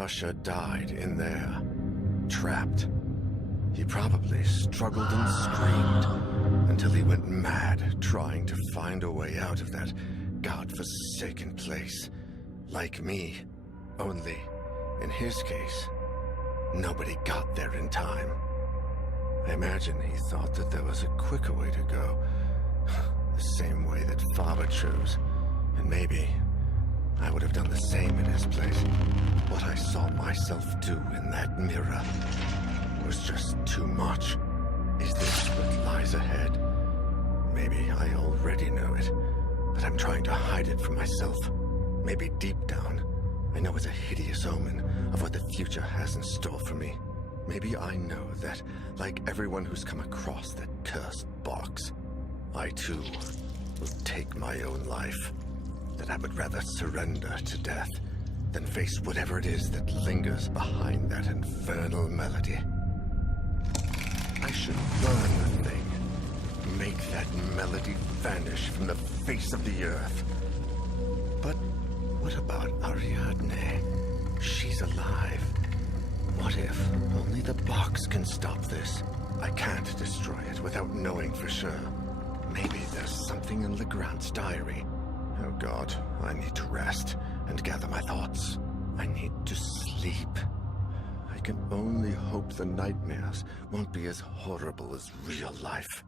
Husher died in there, trapped. He probably struggled and screamed until he went mad trying to find a way out of that godforsaken place. Like me, only, in his case, nobody got there in time. I imagine he thought that there was a quicker way to go, the same way that Faber chose, and maybe I would have done the same in his place. What I saw myself do in that mirror was just too much. Is this what lies ahead? Maybe I already know it, but I'm trying to hide it from myself. Maybe deep down, I know it's a hideous omen of what the future has in store for me. Maybe I know that, like everyone who's come across that cursed box, I too will take my own life. That I would rather surrender to death than face whatever it is that lingers behind that infernal melody. I should burn the thing. Make that melody vanish from the face of the earth. But what about Ariadne? She's alive. What if only the box can stop this? I can't destroy it without knowing for sure. Maybe there's something in Legrand's diary. Oh God, I need to rest and gather my thoughts. I need to sleep. I can only hope the nightmares won't be as horrible as real life.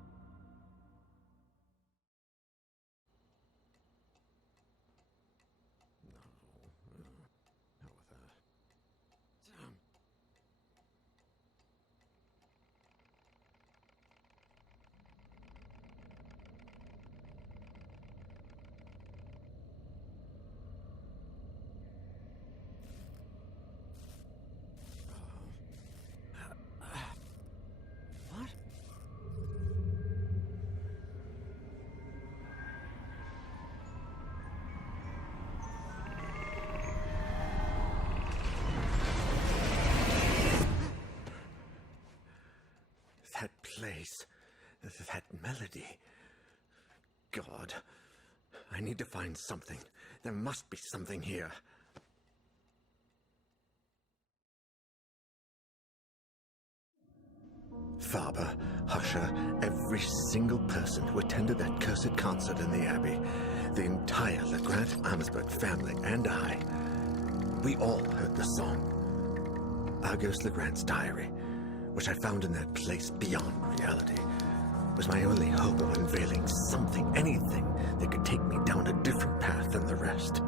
That place, that melody. God, I need to find something. There must be something here. Faber, Husher, every single person who attended that cursed concert in the Abbey, the entire Legrand-Amsberg family and I, we all heard the song. Auguste Legrand's diary, which I found in that place beyond reality, was my only hope of unveiling something, anything that could take me down a different path than the rest.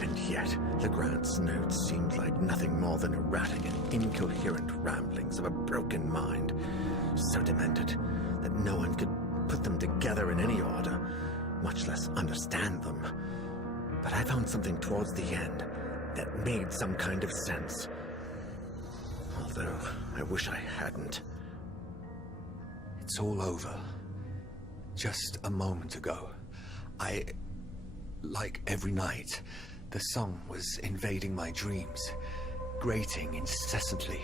And yet, Legrand's notes seemed like nothing more than erratic and incoherent ramblings of a broken mind, so demented that no one could put them together in any order, much less understand them. But I found something towards the end that made some kind of sense. Although, I wish I hadn't. It's all over. Just a moment ago, like every night, the song was invading my dreams, grating incessantly.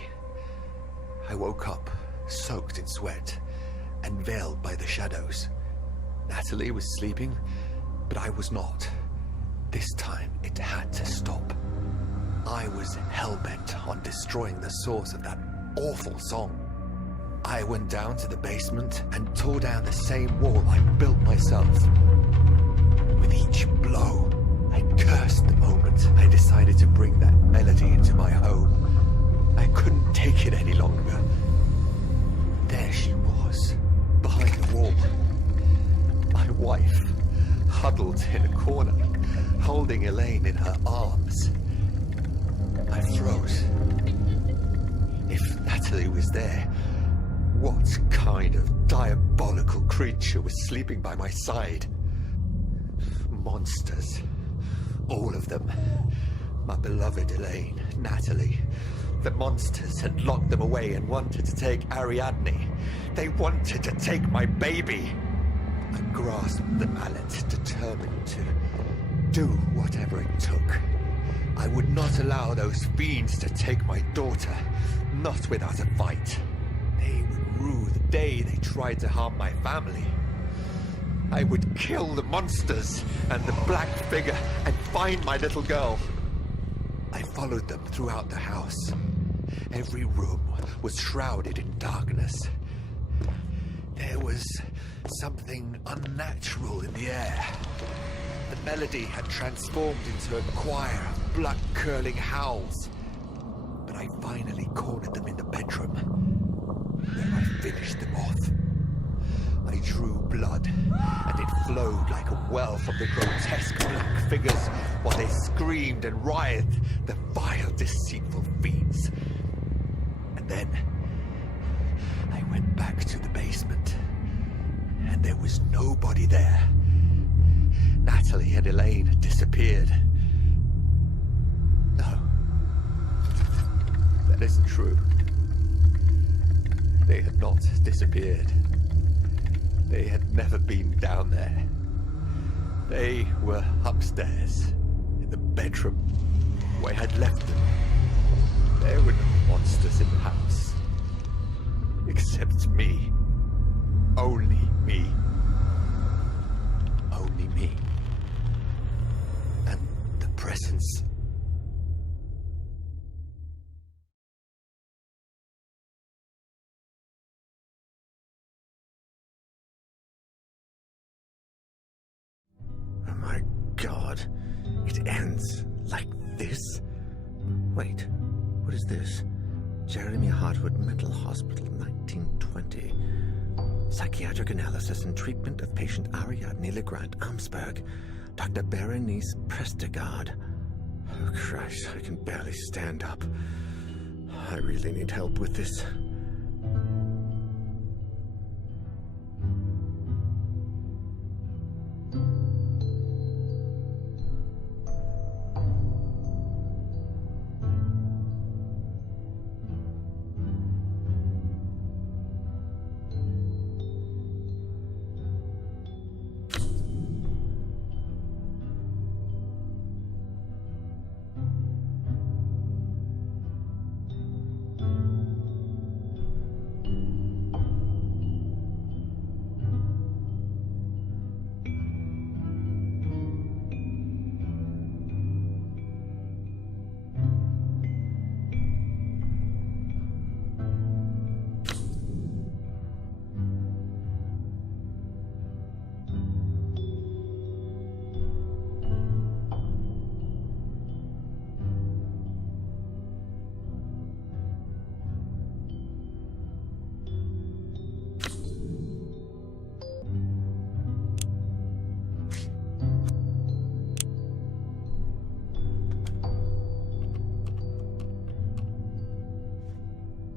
I woke up, soaked in sweat, and veiled by the shadows. Natalie was sleeping, but I was not. This time, it had to stop. I was hell-bent on destroying the source of that awful song. I went down to the basement and tore down the same wall I built myself. With each blow, I cursed the moment I decided to bring that melody into my home. I couldn't take it any longer. There she was, behind the wall. My wife, huddled in a corner, holding Elaine in her arms. I froze. If Natalie was there, what kind of diabolical creature was sleeping by my side? Monsters. All of them. My beloved Elaine, Natalie. The monsters had locked them away and wanted to take Ariadne. They wanted to take my baby. I grasped the mallet, determined to do whatever it took. I would not allow those fiends to take my daughter, not without a fight. They would rue the day they tried to harm my family. I would kill the monsters and the black figure and find my little girl. I followed them throughout the house. Every room was shrouded in darkness. There was something unnatural in the air. The melody had transformed into a choir of blood-curdling howls. But I finally cornered them in the bedroom, where I finished them off. I drew blood, and it flowed like a well from the grotesque black figures while they screamed and writhed, the vile, deceitful fiends. And then I went back to the basement, and there was nobody there. Natalie and Elaine had disappeared. No, that isn't true. They had not disappeared. They had never been down there. They were upstairs, in the bedroom, where I had left them. There were no monsters in the house. Except me. Only me. Only me. And the presence. Oh my God. It ends like this? Wait, what is this? Jeremy Hartwood Mental Hospital, 1920. Psychiatric analysis and treatment of patient Ariadne LeGrand Amsberg. Dr. Berenice Prestegard. Oh Christ, I can barely stand up. I really need help with this.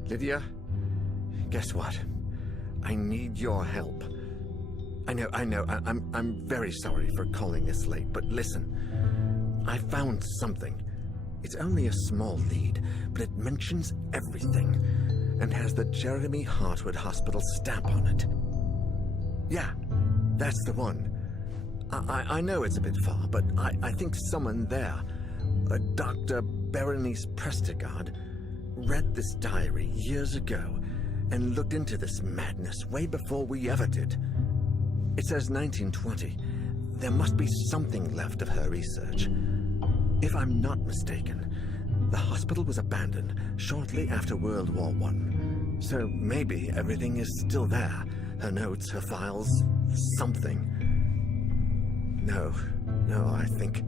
Lydia, guess what? I need your help. I know, I'm very sorry for calling this late, but listen. I found something. It's only a small lead, but it mentions everything, and has the Jeremy Hartwood Hospital stamp on it. Yeah, that's the one. I know it's a bit far, but I think someone there, Dr. Berenice Prestegard, read this diary years ago and looked into this madness way before we ever did. It says 1920. There must be something left of her research. If I'm not mistaken, the hospital was abandoned shortly after World War I. So maybe everything is still there. Her notes, her files, something. No, I think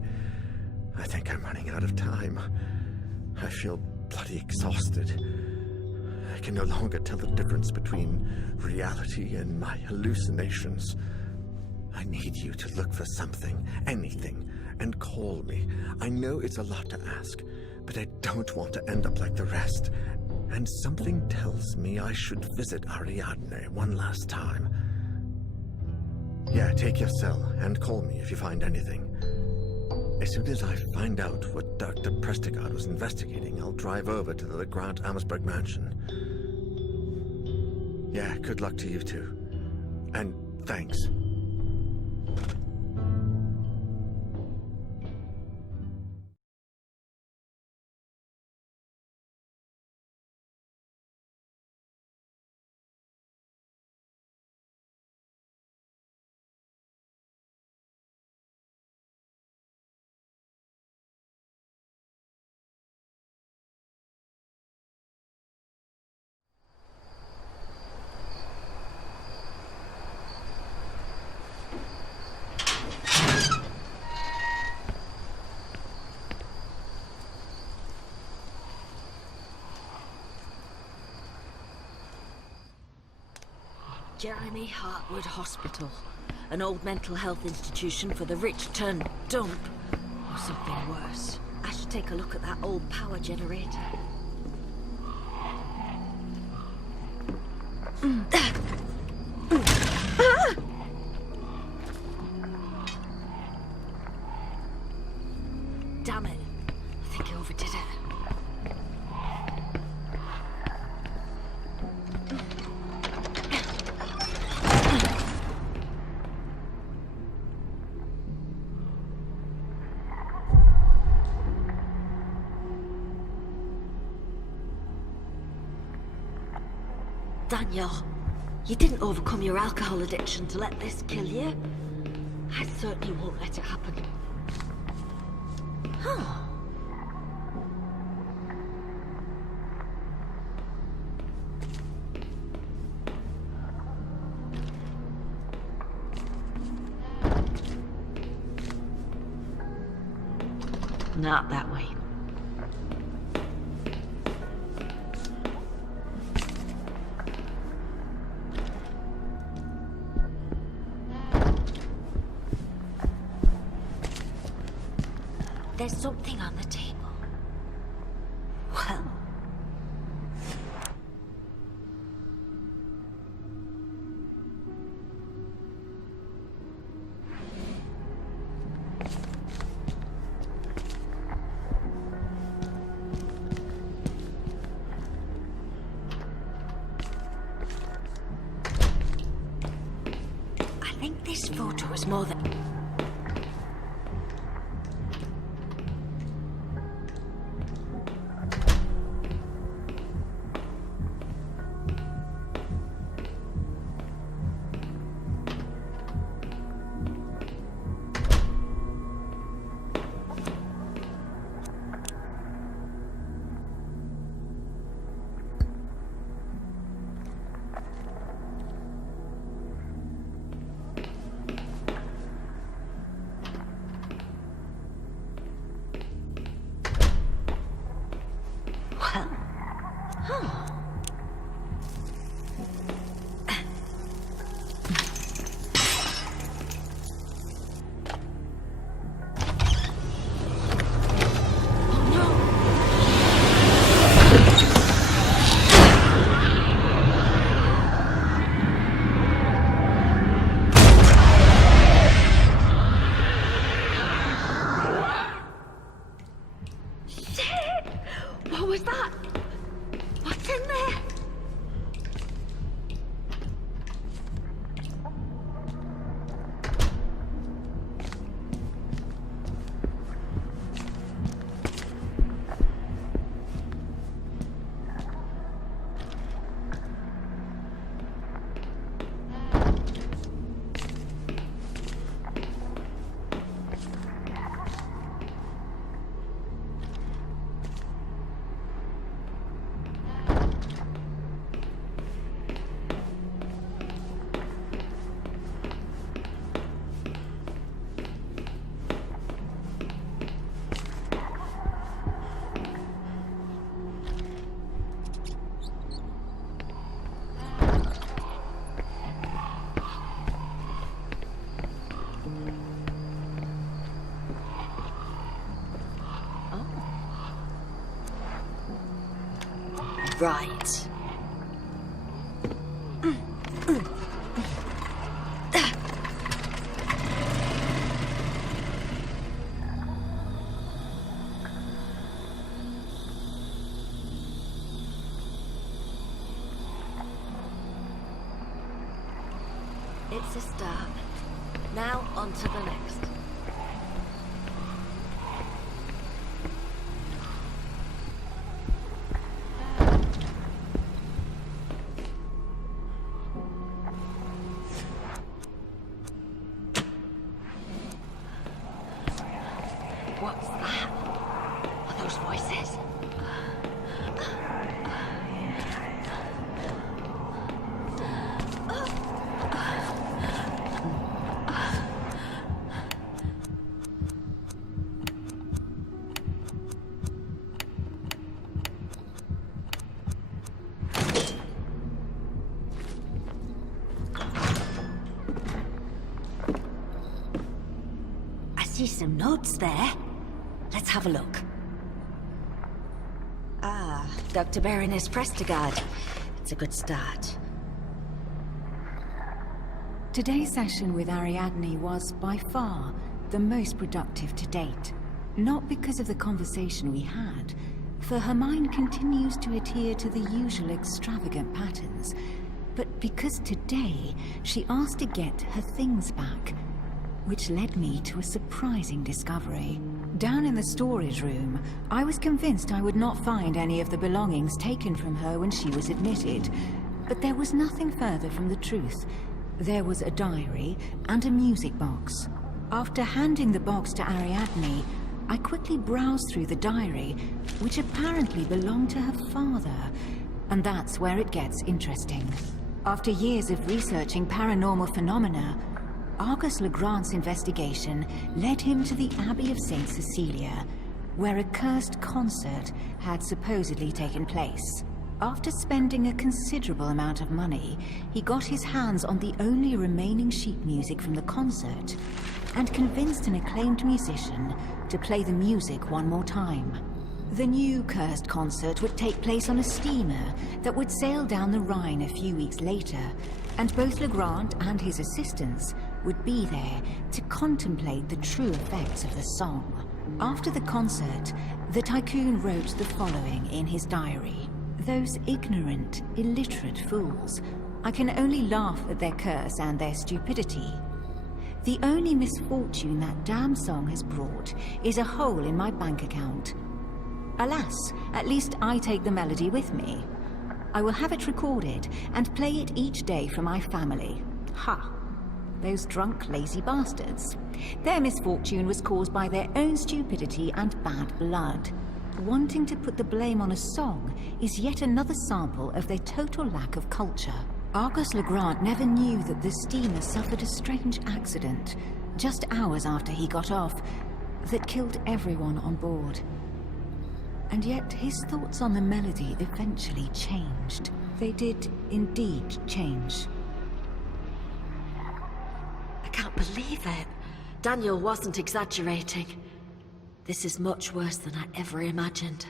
I'm running out of time. I feel bloody exhausted. I can no longer tell the difference between reality and my hallucinations. I need you to look for something, anything, and call me. I know it's a lot to ask, but I don't want to end up like the rest. And something tells me I should visit Ariadne one last time. Yeah, take your cell and call me if you find anything. As soon as I find out what Dr. Prestegard was investigating, I'll drive over to the LeGrand Amsberg mansion. Yeah, good luck to you too. And thanks. Jeremy Hartwood Hospital. An old mental health institution for the rich turned dump. Or something worse. I should take a look at that old power generator. Damn it. I think I overdid it. Daniel, you didn't overcome your alcohol addiction to let this kill you. I certainly won't let it happen. Huh. Not that way. There's something on the table. Well... I think this photo is more than... What was that? What's in there? Right. It's a start. Now on to the next. What's that? Are those voices? see some notes there. Let's have a look. Ah, Dr. Baroness Prestigard. It's a good start. Today's session with Ariadne was, by far, the most productive to date. Not because of the conversation we had, for her mind continues to adhere to the usual extravagant patterns, but because today she asked to get her things back, which led me to a surprising discovery. Down in the storage room, I was convinced I would not find any of the belongings taken from her when she was admitted, but there was nothing further from the truth. There was a diary and a music box. After handing the box to Ariadne, I quickly browsed through the diary, which apparently belonged to her father, and that's where it gets interesting. After years of researching paranormal phenomena, Argus Legrand's investigation led him to the Abbey of St. Cecilia, where a cursed concert had supposedly taken place. After spending a considerable amount of money, he got his hands on the only remaining sheet music from the concert and convinced an acclaimed musician to play the music one more time. The new cursed concert would take place on a steamer that would sail down the Rhine a few weeks later, and both Legrand and his assistants would be there to contemplate the true effects of the song. After the concert, the tycoon wrote the following in his diary. "Those ignorant, illiterate fools. I can only laugh at their curse and their stupidity. The only misfortune that damn song has brought is a hole in my bank account. Alas, at least I take the melody with me. I will have it recorded and play it each day for my family. Ha! Those drunk, lazy bastards. Their misfortune was caused by their own stupidity and bad blood. Wanting to put the blame on a song is yet another sample of their total lack of culture." Argus Legrand never knew that the steamer suffered a strange accident just hours after he got off that killed everyone on board. And yet his thoughts on the melody eventually changed. They did indeed change. I can't believe it. Daniel wasn't exaggerating. This is much worse than I ever imagined.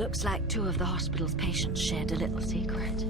Looks like two of the hospital's patients shared a little secret.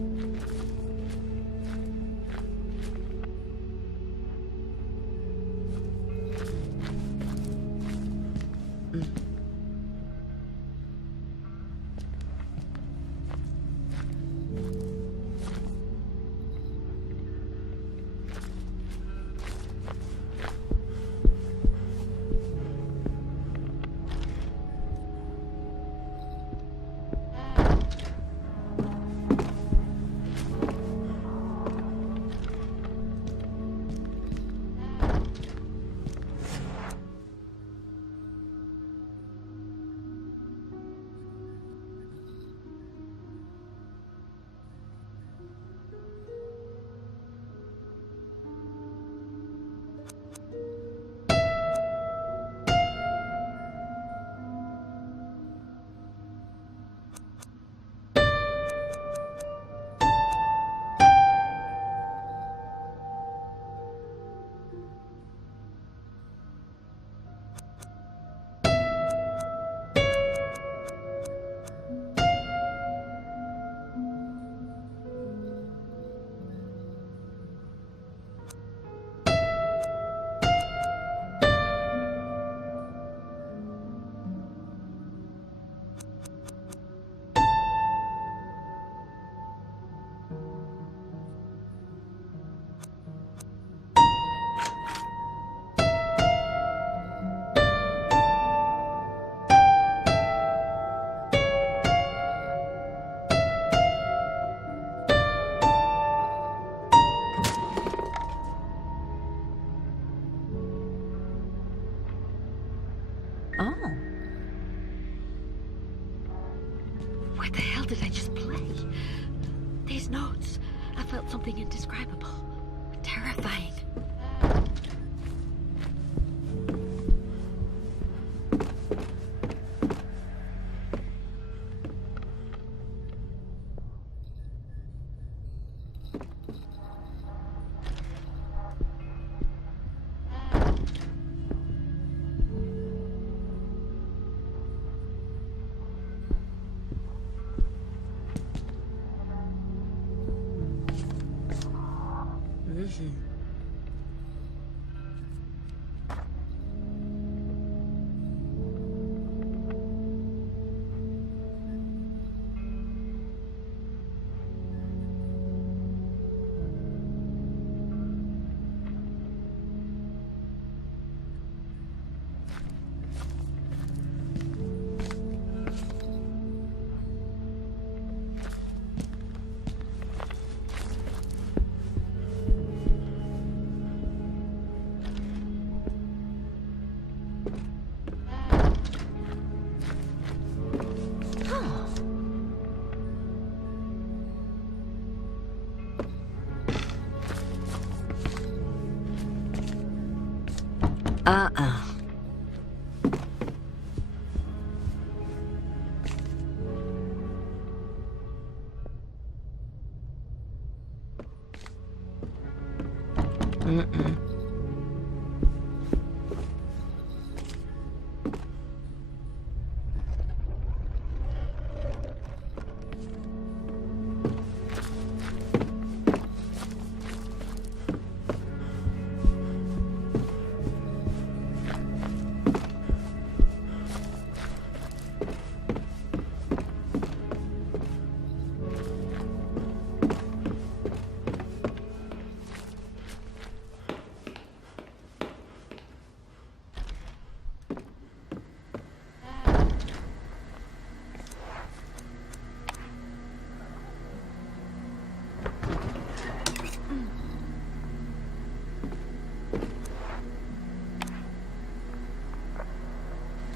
Oh. What the hell did I just play? These notes. I felt something indescribable. Terrifying. Uh-uh. Mm-mm.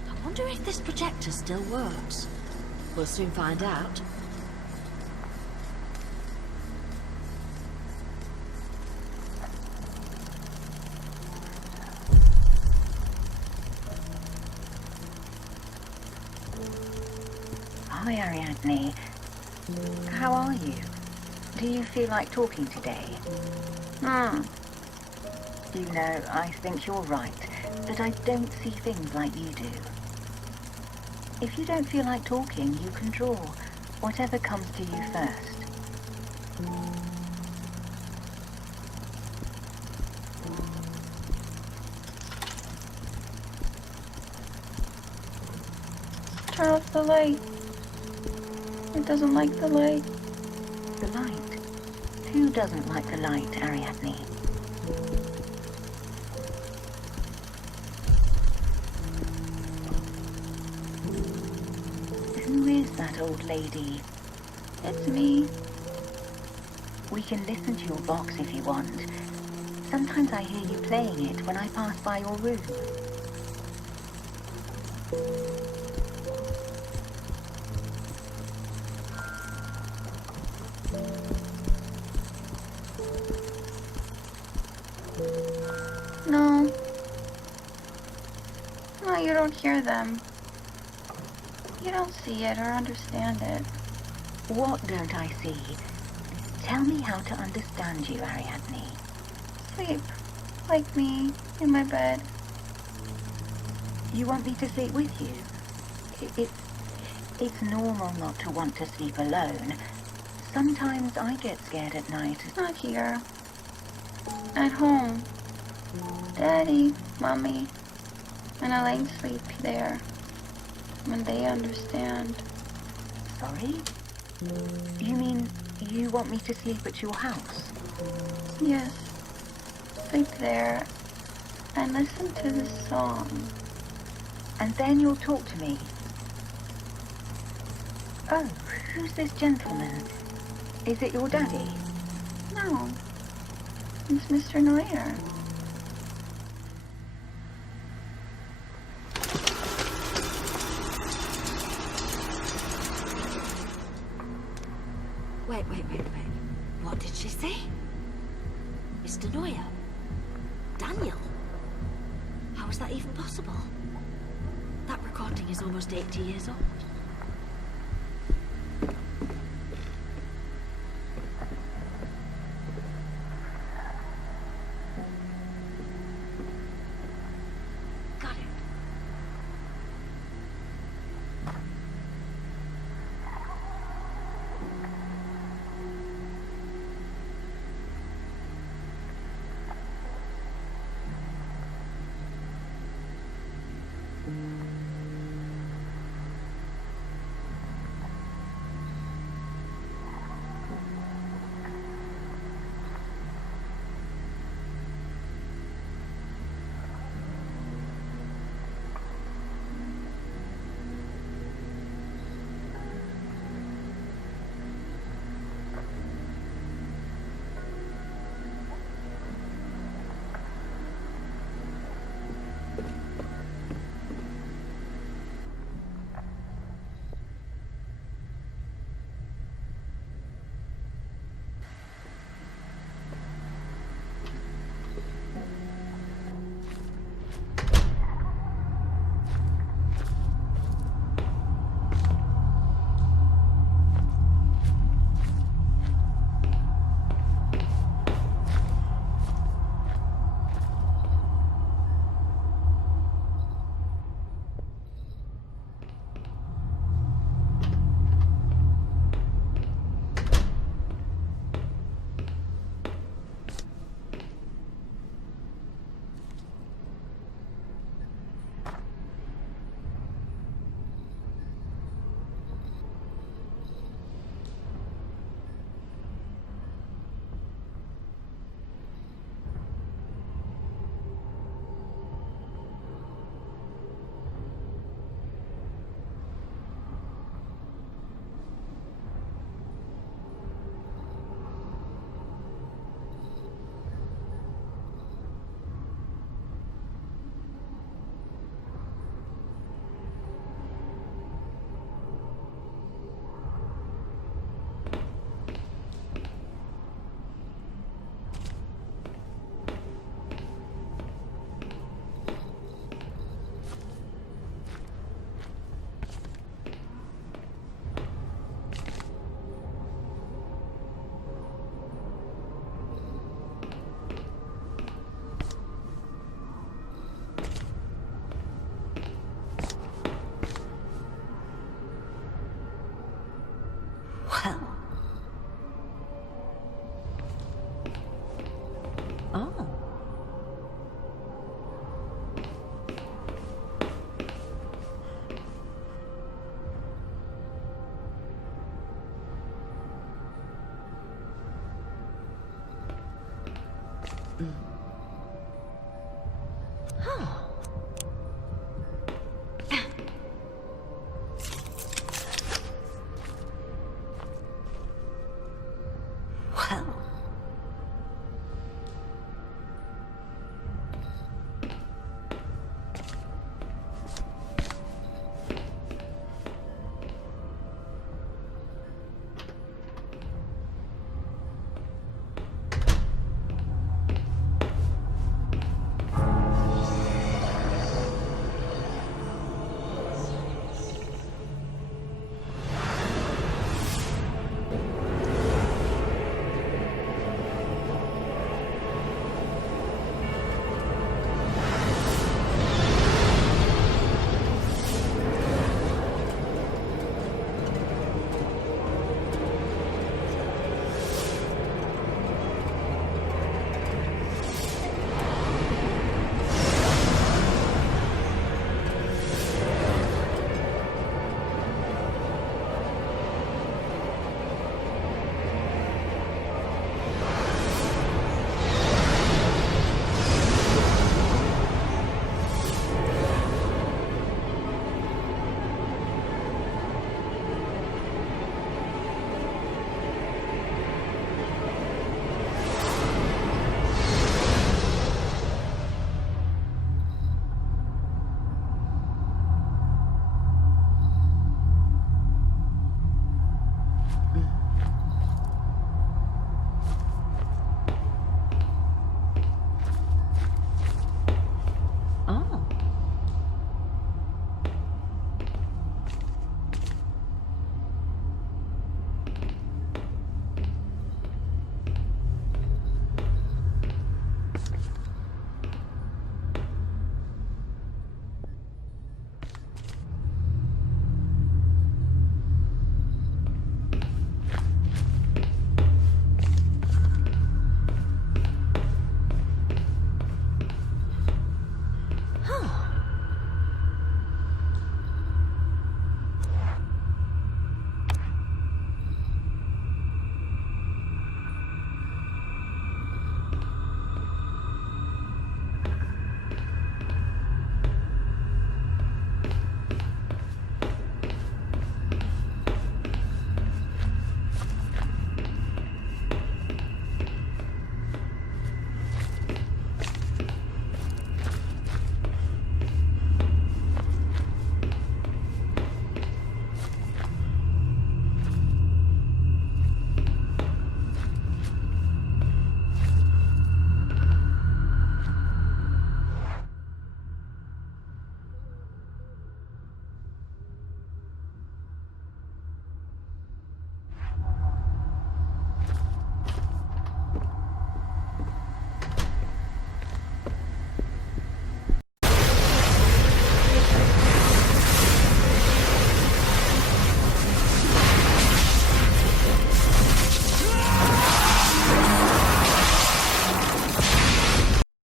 I wonder if this projector still works. We'll soon find out. Hi, Ariadne. How are you? Do you feel like talking today? You know, I think you're right, that I don't see things like you do. If you don't feel like talking, you can draw. Whatever comes to you first. Turn off the light. It doesn't like the light. The light? Who doesn't like the light, Ariadne? Who is that old lady? It's me. We can listen to your box if you want. Sometimes I hear you playing it when I pass by your room. No. No, you don't hear them. You don't see it or understand it. What don't I see? Tell me how to understand you, Ariadne. Sleep. Like me. In my bed. You want me to sleep with you? It's normal not to want to sleep alone. Sometimes I get scared at night. Not here. At home. Daddy, Mommy, and Elaine sleep there. When they understand. Sorry? You mean you want me to sleep at your house? Yes. Sleep there and listen to the song. And then you'll talk to me. Oh, who's this gentleman? Is it your daddy? No. It's Mr. Neuer. Wait. What did she say? Mr. Neuer? Daniel? How is that even possible? That recording is almost 80 years old.